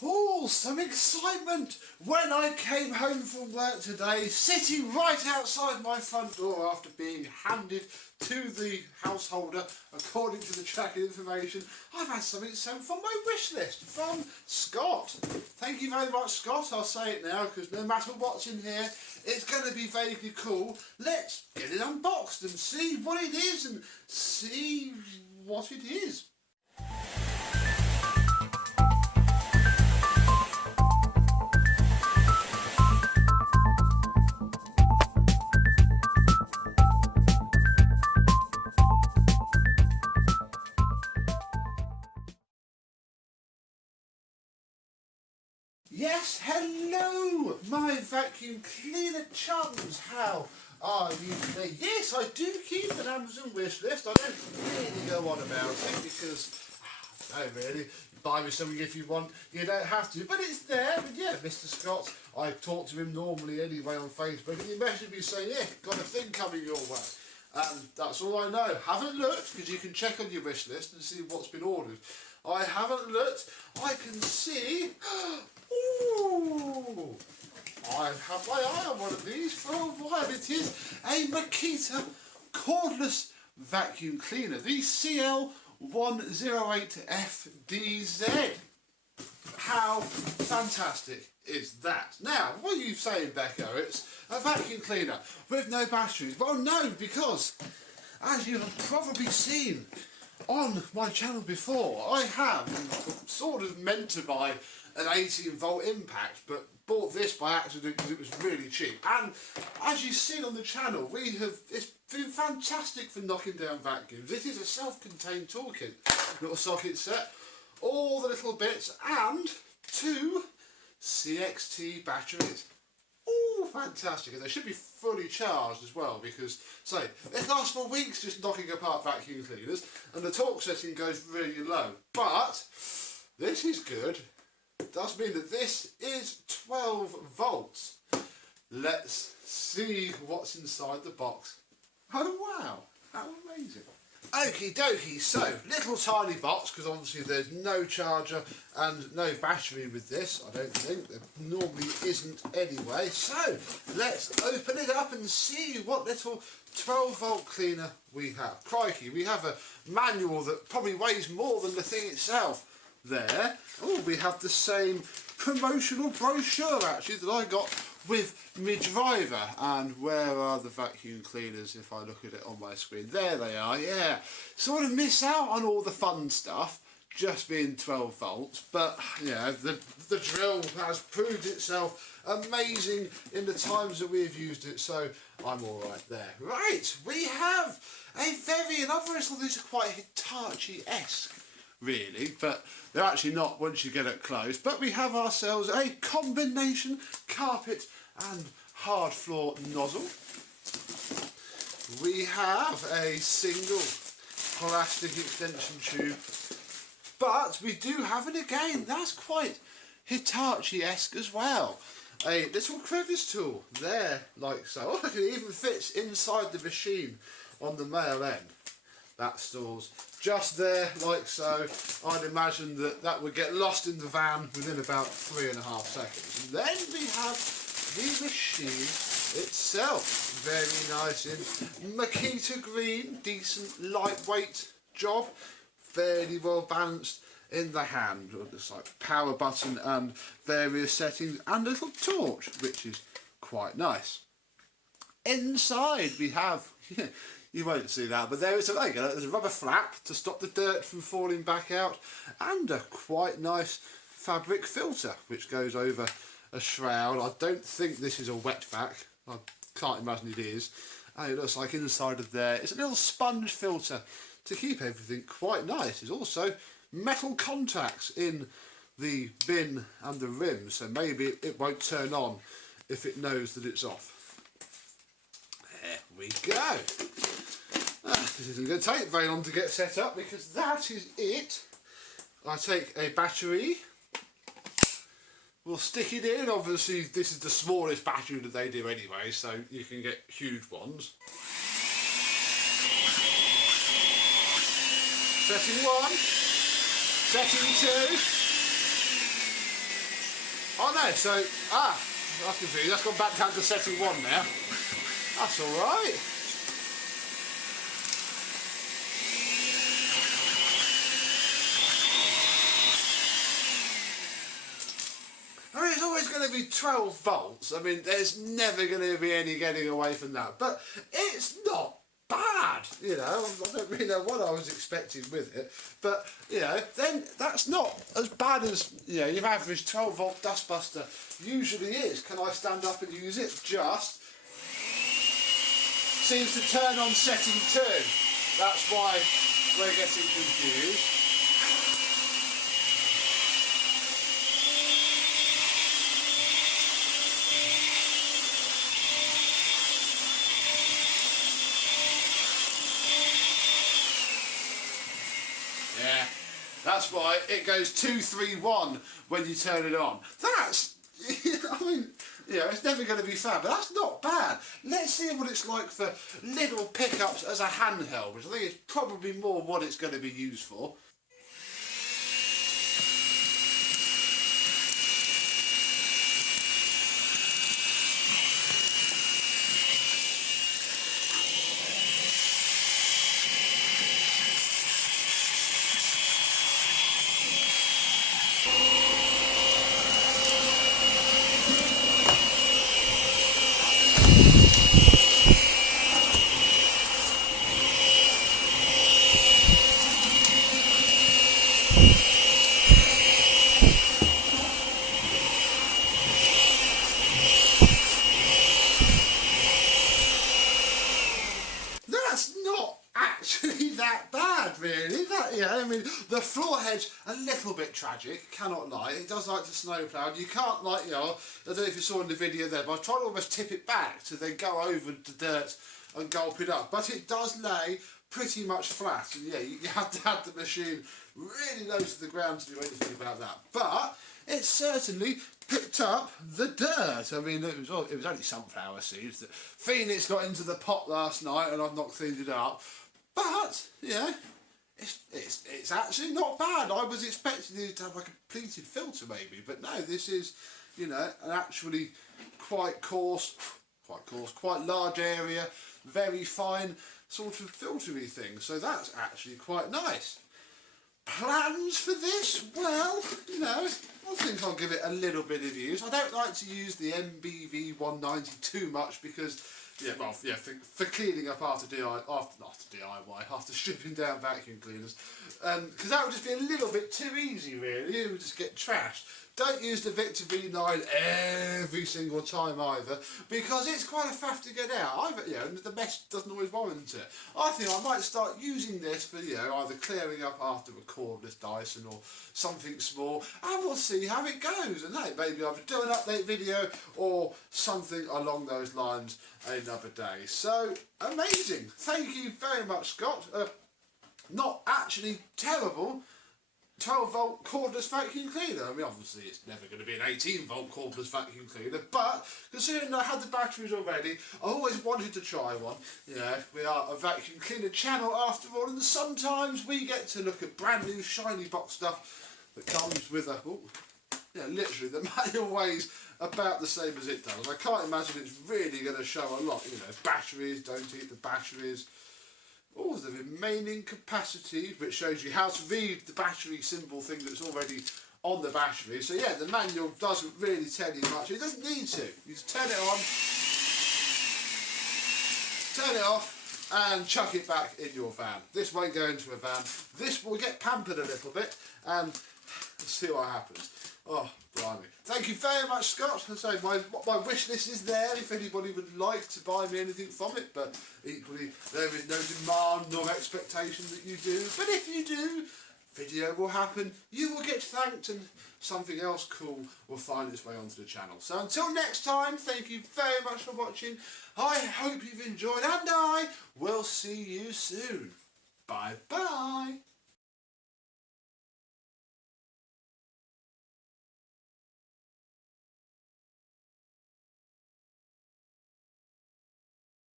Oh, some excitement when I came home from work today, sitting right outside my front door after being handed to the householder according to the tracking information. I've had something sent from my wish list from Scott. Thank you very much, Scott. I'll say it now because no matter what's in here, it's going to be vaguely cool. Let's get it unboxed and see what it is and see what it is. Yes, hello, my vacuum cleaner chums. How are you today? Yes, I do keep an Amazon wish list. I don't really go on about it because, no really, buy me something if you want, you don't have to. But it's there, and yeah, Mr. Scott, I talk to him normally anyway on Facebook, and he messaged me saying, yeah, got a thing coming your way. And that's all I know. Haven't looked, because you can check on your wish list and see what's been ordered. I haven't looked. I can see. Ooh! I've had my eye on one of these for a while. It is a Makita cordless vacuum cleaner, the CL108FD. How fantastic is that? Now, what are you saying, Becca? It's a vacuum cleaner with no batteries. Well, no, because as you have probably seen on my channel before, I have sort of meant to buy an 18-volt impact, but bought this by accident because it was really cheap. And as you've seen on the channel, it's been fantastic for knocking down vacuums. This is a self-contained toolkit, little socket set, all the little bits, and 2 CXT batteries. Oh, fantastic. And they should be fully charged as well because, say, it lasts for weeks just knocking apart vacuum cleaners and the torque setting goes really low. But this is good. It does mean that this is 12 volts. Let's see what's inside the box. Oh wow, how amazing. Okie dokie, so little tiny box because obviously there's no charger and no battery with this, I don't think. There normally isn't anyway. So let's open it up and see what little 12 volt cleaner we have. Crikey, we have a manual that probably weighs more than the thing itself there. Oh, we have the same promotional brochure actually that I got with my driver. And where are the vacuum cleaners if I look at it on my screen? There they are, yeah. Sort of miss out on all the fun stuff just being 12 volts, but yeah, the drill has proved itself amazing in the times that we've used it, so I'm alright there. Right, we have a and I've always thought these are quite Hitachi-esque really, but they're actually not once you get it close. But we have ourselves a combination carpet and hard floor nozzle. We have a single plastic extension tube, but we do have it again. That's quite Hitachi-esque as well. A little crevice tool there, like so. Oh, it even fits inside the machine on the male end. That stores just there, like so. I'd imagine that would get lost in the van within about 3.5 seconds. And then we have the machine itself. Very nice in Makita green, decent lightweight job. Fairly well balanced in the hand. It's like power button and various settings and a little torch, which is quite nice. Inside we have... You won't see that, but there's a rubber flap to stop the dirt from falling back out and a quite nice fabric filter which goes over a shroud. I don't think this is a wet vac, I can't imagine it is. And it looks like inside of there it's a little sponge filter to keep everything quite nice. There's also metal contacts in the bin and the rim, so maybe it won't turn on if it knows that it's off. There we go. This isn't going to take very long to get set up because that is it. I take a battery, we'll stick it in. Obviously this is the smallest battery that they do anyway, so you can get huge ones. Setting 1, setting 2, Oh no, so, that's confusing. That's gone back down to setting 1 now. That's alright. I mean, it's always going to be 12 volts. I mean, there's never going to be any getting away from that. But it's not bad, you know. I don't really know what I was expecting with it. But, you know, then that's not as bad as, you know, your average 12 volt dustbuster usually is. Can I stand up and use it? Just seems to turn on setting 2. That's why we're getting confused. Yeah, that's why it goes 2, 3, 1 when you turn it on. That's, I mean, you know, it's never going to be fab, but that's not bad. Let's see what it's like for little pickups as a handheld, which I think is probably more what it's going to be used for. That's not actually that bad, really. That, yeah, I mean, the floor hedge, a little bit tragic, cannot lie. It does like to snowplow. You can't, like, you know, I don't know if you saw in the video there, but I tried to almost tip it back to then go over the dirt and gulp it up. But it does lay pretty much flat. And yeah, you have to have the machine really low to the ground to do anything about that. But it certainly picked up the dirt. I mean, it was only sunflower seeds that Phoenix got into the pot last night, and I've not cleaned it up. But yeah, it's actually not bad. I was expecting it to have like a pleated filter maybe, but no, this is, you know, an actually quite coarse, quite large area, very fine sort of filtery thing. So that's actually quite nice. Plans for this? Well, you know, I think I'll give it a little bit of use. I don't like to use the MBV 190 too much because, yeah, well, yeah, for cleaning up after after stripping down vacuum cleaners, because that would just be a little bit too easy, really. It would just get trashed. Don't use the Victor V9 every single time either, because it's quite a faff to get out. You know, the mess doesn't always warrant it. I think I might start using this for, you know, either clearing up after a cordless Dyson or something small, and we'll see how it goes. And hey, maybe I'll do an update video or something along those lines another day. So, amazing. Thank you very much, Scott. Not actually terrible 12 volt cordless vacuum cleaner. I mean, obviously it's never going to be an 18 volt cordless vacuum cleaner, but considering I had the batteries already, I always wanted to try one. You know, we are a vacuum cleaner channel after all, and sometimes we get to look at brand new shiny box stuff that comes with a, yeah, literally the manual weighs about the same as it does. I can't imagine it's really going to show a lot. You know, batteries, don't eat the batteries. Oh, the remaining capacity, which shows you how to read the battery symbol thing that's already on the battery. So yeah, the manual doesn't really tell you much. It doesn't need to. You just turn it on, turn it off, and chuck it back in your van. This won't go into a van. This will get pampered a little bit, and let's see what happens. Oh, blimey. Thank you very much, Scott. So my wish list is there if anybody would like to buy me anything from it, but equally there is no demand nor expectation that you do. But if you do, video will happen, you will get thanked, and something else cool will find its way onto the channel. So until next time, thank you very much for watching. I hope you've enjoyed, and I will see you soon. Bye bye.